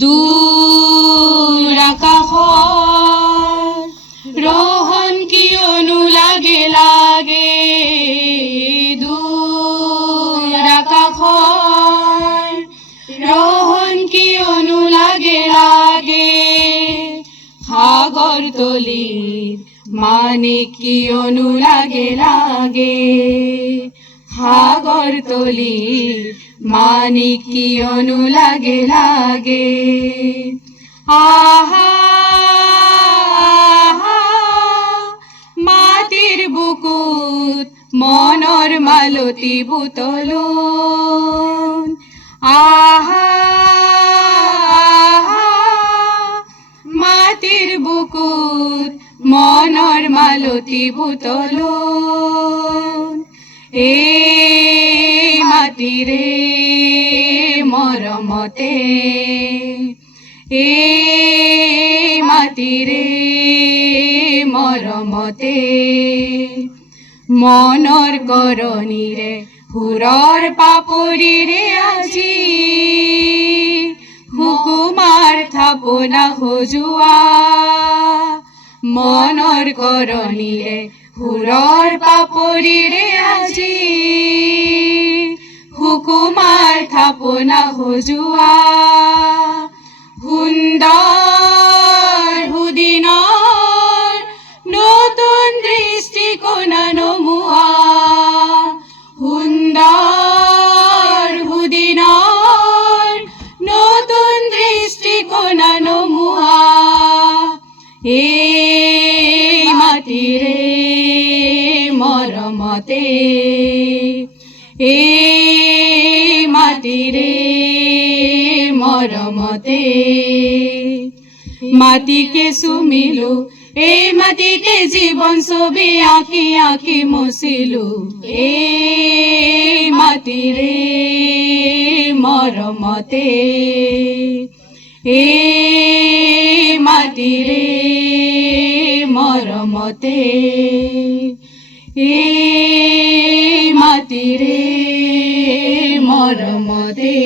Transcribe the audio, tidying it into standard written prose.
দূৰ আকাশৰ ৰহন কিয়নো লাগে লাগে, দূৰ আকাশৰ ৰহন কিয়নো লাগে লাগে, সাগৰ তলিৰ মানিক কিয়নো লাগে লাগে, সাগৰ তলিৰ মানিক কিয়নো লাগে লাগে। আহা আহা মাটিৰ বুকুত মনৰ মালতী বুটলুন, আহা আহা মাটিৰ বুকুত মনৰ মালতী বুটলুন, এই মাটিৰে মৰমতে, এই মাটিৰে মৰমতে, মনৰ কৰণীৰে সুৰৰ পাপৰিৰে আজি হুকুমাৰ থাপনা সজোৱা, মনৰ কৰণীৰে সুৰৰ পাপৰিৰে আজি হুকুমাৰ থাপনা সজোৱা, সুন্দৰ সুদিনৰ নতুন দৃষ্টিকোণ নমুৱা, সুন্দৰ সুদিনৰ নতুন দৃষ্টিকোণ নমুৱা, এই মাটিৰে মৰমতে, এই মাটিৰে মৰমতে, মাটিকে চুমিলো, এই মাটিতে জীৱন ছবি আঁকি আঁকি মুচিলো, এই মাটিৰে মৰমতে, এই মাটিৰে মৰমতে, এই মাটিৰে মৰমতে।